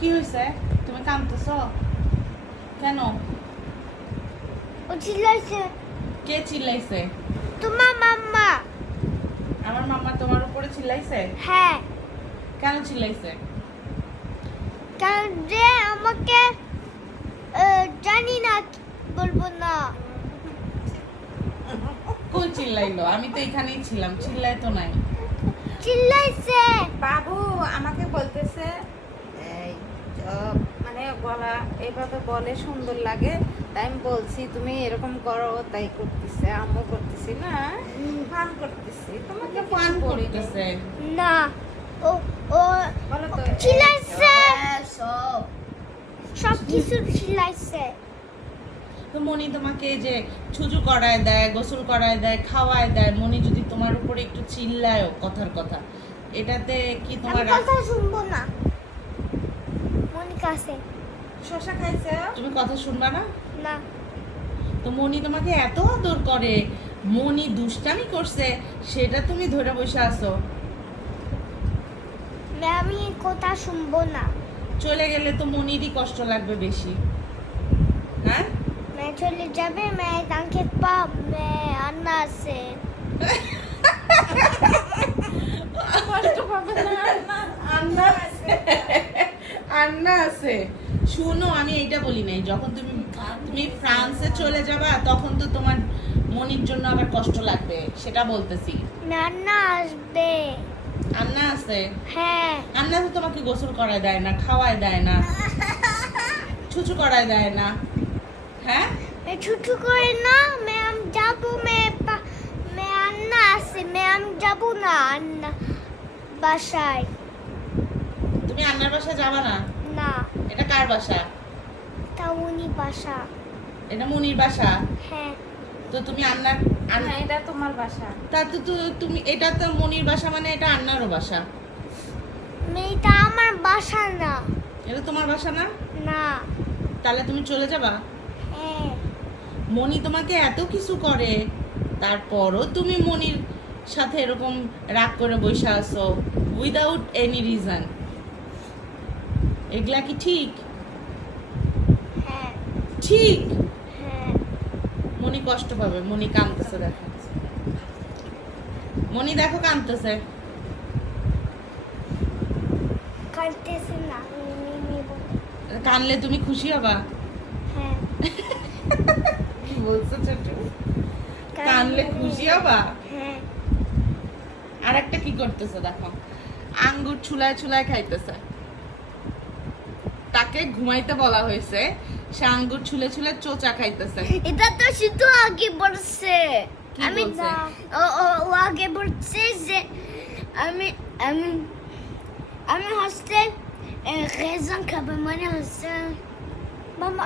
কি হয়েছে তুমি কাঁদতেছ কেন? ও চিল্লাইছে কে চিল্লাইছে তোমার মাম্মা। আমার মাম্মা তোমার উপরে চিল্লাইছে হ্যাঁ। কেন চিল্লাইছে কারণ যে আমাকে আহ, জানি না বলব না। কই চিল্লাইলো আমি তো এখানেই ছিলাম চিল্লাই তো নাই। চিল্লাইছে বাবু আমাকে বলতেছে মানে গলা এভাবে বলে সুন্দর লাগে। তাই আমি বলছি তুমি এরকম করো তাই করতেছে আম্মু করতেছি না ফান করতেছি। তোমাকে ফান করতেছে। না ও ও বলো তো চিল্লাইছে সব। কিছু চিল্লাইছে তো মনি তোমাকে এই যে ছুজু করায় দেয় গোসল করায় দেয় খাওয়ায় দেয় মনি যদি তোমার উপরে একটু চিল্লায় কথার কথা এটাতে কি তোমার কথা শুনব না। কাছে শশা খাইছে? তুমি কথা শুনবা না? না। তো মনি তোমাকে এত আদর করে মনি দুষ্টামি করছে সেটা তুমি ধরে বসে আছো। আমি কথা শুনব না। চলে গেলে তো মনিরই কষ্ট লাগবে বেশি। হ্যাঁ? মা চলে যাবে মা তাকে পা মে আন্না আছে। কষ্ট পাবে না? আন্না আছে। কান্না আছে। শুনো আমি এইটা বলি নাই। যখন তুমি তুমি ফ্রান্সে চলে যাবা তখন তো তোমার মনির জন্য আবার কষ্ট লাগবে সেটা বলতেছি। রান্না আসবে। আন্না আছে? হ্যাঁ। আন্না তো তোমাকে গোসল করায় দেয় না খাওয়ায় দেয় না ছুচু করায় দেয় না। হ্যাঁ? ছুচু করে না ম্যাম যাব মে মে আন্না আছে ম্যাম যাব না আন্না বাসায়। তুমি আন্নার বাসা যাবা না? না। এটা কার বাসা? তাউনি বাসা। এটা মনির বাসা? হ্যাঁ। তো তুমি আন্নার আন্না এটা তোমার বাসা। তা তো তু- তুমি এটা তো মনির বাসা মানে এটা আন্নারও বাসা। এটা আমার বাসা না। এটা তোমার বাসা না? না। তাহলে তুমি চলে যাবা? হ্যাঁ। মনি তোমাকে এত কিছু করে তারপরও তুমি মনির সাথে এরকম রাগ করে বসে আসো উইদাউট এনি রিজন এগুলা কি ঠিক? হ্যাঁ। ঠিক? হ্যাঁ। মনি কষ্ট পাবে মনি কাঁদতেছে দেখো মনি দেখো কাঁদতেছে নিব। কানলে তুমি খুশি হবা? হ্যাঁ। বলছো ছোট কানলে খুশি হবা? হ্যাঁ। আর একটা কি করতেছে দেখো? আঙ্গুর ছুলায় ছুলায় খাইতেছে। তাকে ঘুমাইতে বলা হয়েছে। সে আঙ্গুর ছুলে ছুলে চোচা খাইতেছে। এটা তো শুধু আগে বলছে। আমি ও ও ও আগে বলছে যে আমি আমি আমি হোস্টেল রেজন খাব মানে হোস্টেল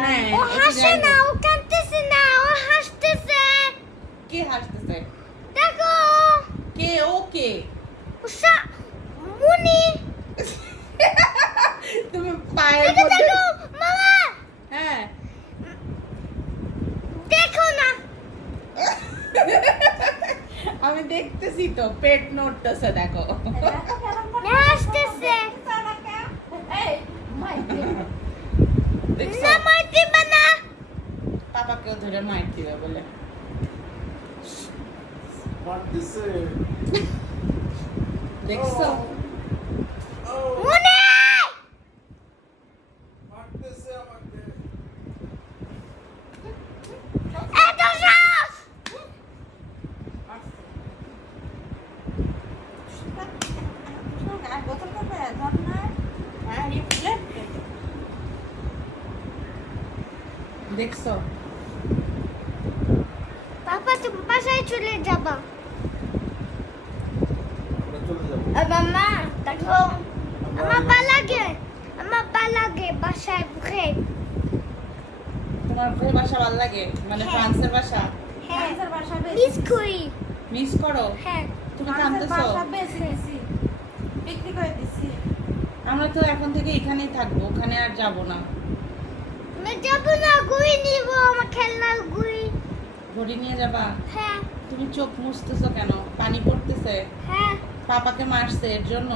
হ্যাঁ, ও হাসে না ও কাঁদতেছে না ও হাসতেছে। কে হাসতেছে? দেখো। কে ও কে? মুনি তুমি পায়ের দেখো মধ্যে দেখো মামা হ্যাঁ দেখো না আমি দেখতেছি তো নড়তেছে দেখো। পাপাকেও ধরে মাইর দিবে বলে। দেখছ মুনি মারতেছে আমাকে এত সাহস আর বোতল হ্যাঁ, এই প্লেট। দেখছ? পাপা তুমি বাসায় চলে যাবা। আমরা চলে যাব। আর মামা দেখো। আমার পা লাগে। আমার পা লাগে বাসায় বুকে তোমার ঘুরে বাসা ভালো লাগে? মানে হ্যাঁ। ফ্রান্সের বাসা? হ্যাঁ ফ্রান্সের বাসা মিস করি। মিস করো? হ্যাঁ। তুমি বাসা বেশি। বিক্রি করে দিচ্ছি। আমরা তো এখন থেকে এখানেই থাকব ওখানে আর যাব না। আমি যাব না গুই নিব আমার খেলনার গুই ঘড়ি নিয়ে যাবা? হ্যাঁ। তুমি চোখ মুছতেছো কেন? পানি পড়তেছে? হ্যাঁ। পাপাকে মারছে এর জন্য?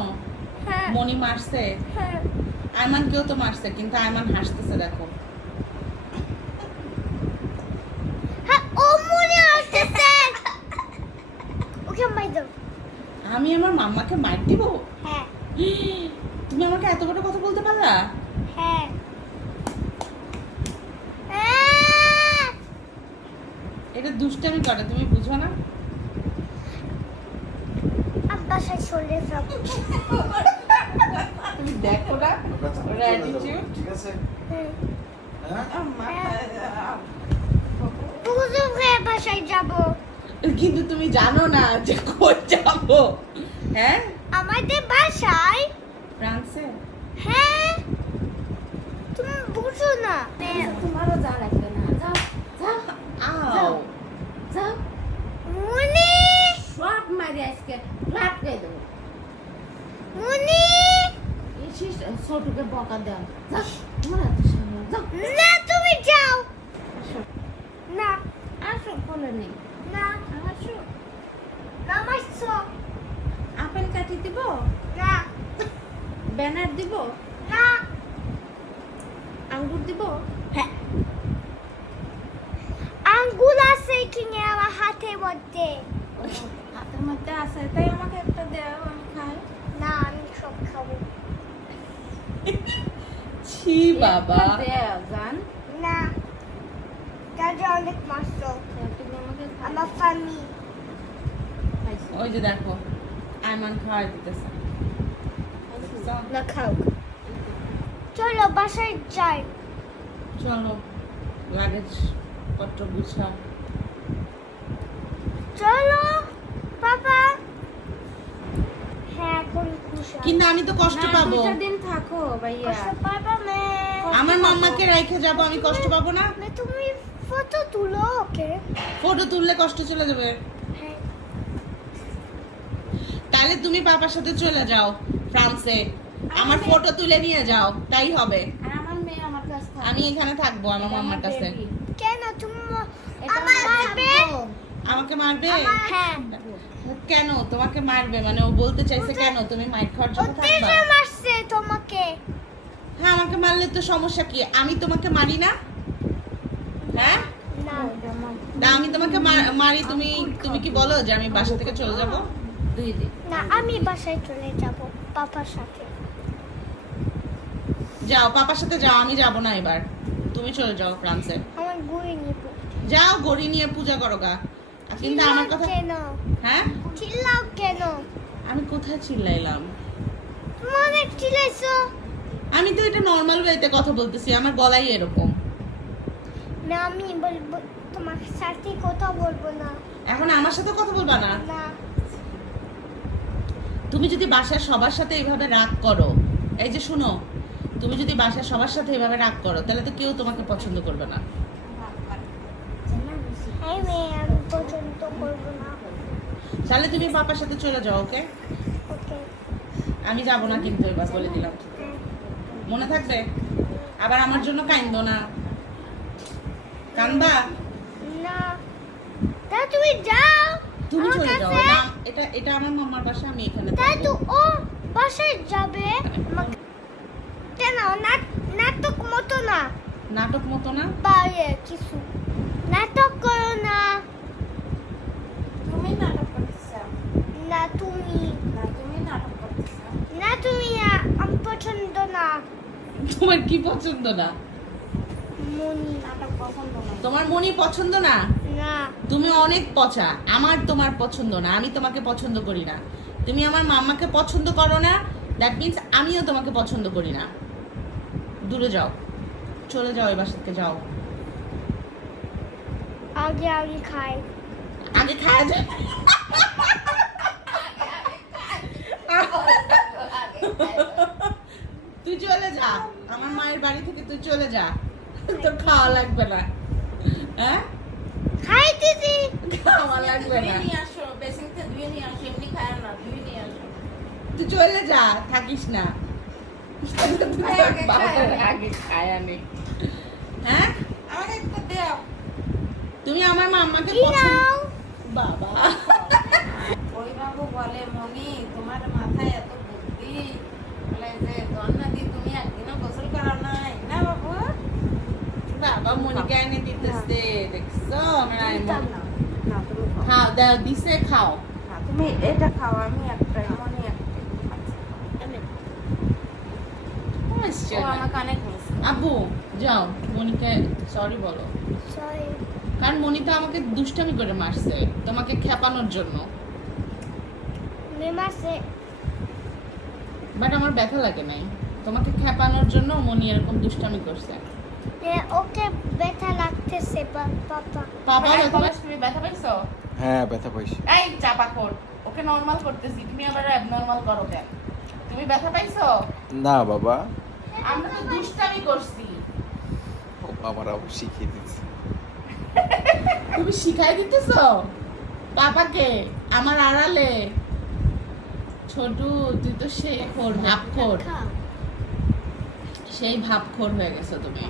হ্যাঁ। মনি মারছে? হ্যাঁ। আয়মানকেও তো মারছে কিন্তু আয়মান হাসতেছে দেখো। হ্যাঁ মনে আমি আমার মাম্মাকে মার দিব? তুমি আমাকে এত বড় কথা বলতে পারলা? হ্যাঁ। এটা দুষ্টামি করে তুমি বুঝো না? আমি বাসায় চলে যাব। তুমি দেখো না ওর চলে ঠিক আছে। হ্যাঁ। হ্যাঁ? বুঝে বাসায় যাব। কিন্তু তুমি জানো না যে কই যাব। হ্যাঁ? আমাদের বাসায়? ফ্রান্সে? হ্যাঁ। তুমি বুঝো না। তোমারও যা লাগবে না। যাও যাও। আও। যাও মুনি! সব মারি আজকে। ফ্ল্যাট করে দেবো। মুনি! এসিস ছোটকে বকা দাও। যাও তোমার এত সামনে। যাও। না তুমি যাও। না। আসো বলে নেই না। আসো। নামাইছো। আপেল কাটি দিব? না। ব্যানার দিব? না। আঙ্গুর দিব? হ্যাঁ। আঙ্গুল আছে কিনে আমার হাতের মধ্যে। হাতের মধ্যে আছে তাই আমাকে একটা দাও আমি খাই। না আমি সব খাব। ছি বাবা। একটা জান। না। দাদা অনেক মাস্ত। তুমি আমাকে খাই আমার ফানি ওই যে দেখো। আয়মান খাওয়াই দিতেছে। না খাও চলো বাসায় যাই। চলো লাগেজ পত্র গুছা। চলো বাবা হ্যাঁ এখন খুশি। কিন্তু আমি তো কষ্ট পাবো। দিন থাকো ভাইয়া। কষ্ট পাবা মে। আমার মাম্মাকে রেখে যাব আমি কষ্ট পাবো না? তুমি ফটো তুলো ওকে। ফটো তুললে কষ্ট চলে যাবে। তাহলে তুমি পাপার সাথে চলে যাও ফ্রান্সে। আমার ফটো তুলে নিয়ে যাও তাই হবে। আর আমার মেয়ে আমার কাছে থাকবে। আমি এখানে থাকব আমার এটা মাম্মার কাছে। কেন? তুমি। আমাকে মারবে? হ্যাঁ। কেন? তোমাকে মারবে? মানে ও বলতে চাইছে কেন? তুমি মাইর খাওয়ার জন্য থাকবা? মারছে তোমাকে? হ্যাঁ আমাকে মারলে তো সমস্যা কি? আমি তোমাকে মারি না? হ্যাঁ? না আমি তোমাকে মারি। তুমি তুমি কি বলো যে আমি বাসা থেকে চলে যাব? দুই দিন। না আমি বাসায় চলে যাব পাপার সাথে। যাও পাপার সাথে যাও আমি যাব না এবার। তুমি চলে যাও ফ্রান্সে। আমার গুড়ি নিব যাও গড়ি নিয়ে পূজা করো গা। কিন্তু আমার কথা কেন? হ্যাঁ? চিল্লাও কেন? আমি কোথায় চিল্লাইলাম? তুমি অনেক চিল্লাইছো। আমি তো এটা নর্মাল ওয়েতে কথা বলতেছি আমার গলাই এরকম। না আমি বলব তোমার সাথে কথা বলব না। এখন আমার সাথে কথা বলবা না? না। তুমি যদি বাসার সবার সাথে এইভাবে রাগ করো এই যে শুনো তুমি যদি বাসার সবার সাথে এইভাবে রাগ করো তাহলে তো কেউ তোমাকে পছন্দ করবে না। হ্যাঁ তাহলে তুমি পাপার সাথে চলে যাও ওকে? আমি যাব না কিন্তু এবার বলে দিলাম। মনে থাকবে? আবার আমার জন্য কাইন্দো না। কান্দবা না। তুমি যাও। তুমি চলে যাও। কাছে? এটা এটা আমার মামার বাসা আমি এখানে তাই তো ও বাসায় যাবে। কেন নাট- নাটক মতো না। নাটক মতো না? বাইরে কিছু। নাটক করো না। তুমি নাটক করতেছ না তুমি। না তুমি নাটক করতেছ না তুমি আমি পছন্দ না। তোমার কি পছন্দ না? মনি নাটক পছন্দ নয় তোমার মনি পছন্দ না? না। তুমি অনেক পচা। আমার তোমার পছন্দ না আমি তোমাকে পছন্দ করি না। তুমি আমার মাম্মাকে পছন্দ করো না দ্যাট মিন্স আমিও তোমাকে পছন্দ করি না। দূরে যাও। চলে যাও এই বাসা থেকে যাও। আগে আমি খাই। আগে খাওয়া যায়। তুই চলে যা। আমার মায়ের বাড়ি থেকে তুই চলে যা। তোর খাওয়া লাগবে না। হ্যাঁ? খাই দিদি লাগবে না। নিয়ে আসো বেসিনতে ধুয়ে নিয়ে আসো এমনি খায় না ধুয়ে নিয়ে আসো। তুই চলে যা থাকিস না। আগে খায় হ্যাঁ? আমাকে একটা দাও। তুমি আমার মাম্মাকে পছন্দ বাবা। ওই বাবু বলে Ah, বাবা মনিকা কারণ আমাকে দুষ্টামি করে মারছে তোমাকে খেপানোর জন্য। বাট আমার ব্যথা লাগে নাই। তোমাকে খেপানোর জন্য মনি এরকম দুষ্টামি করছে। ওকে ব্যথা লাগতেছে পাপা বাবা। হ্যাঁ, ব্যথা পাইছো? হ্যাঁ ব্যথা পাইছি। এই চাপা কর ওকে নরমাল করতেছি তুমি আবার অ্যাবনরমাল করো কেন? তুমি ব্যথা পাইছো? না বাবা। আমরা তো দুষ্টামি করছি। ও আমার আবার শিখিয়ে দিচ্ছে। তুমি শিখাই দিতেছো? পাপাকে আমার আড়ালে। ছোট তুই তো সেই খোর ভাবখোর। সেই ভাবখোর হয়ে গেছো তুমি।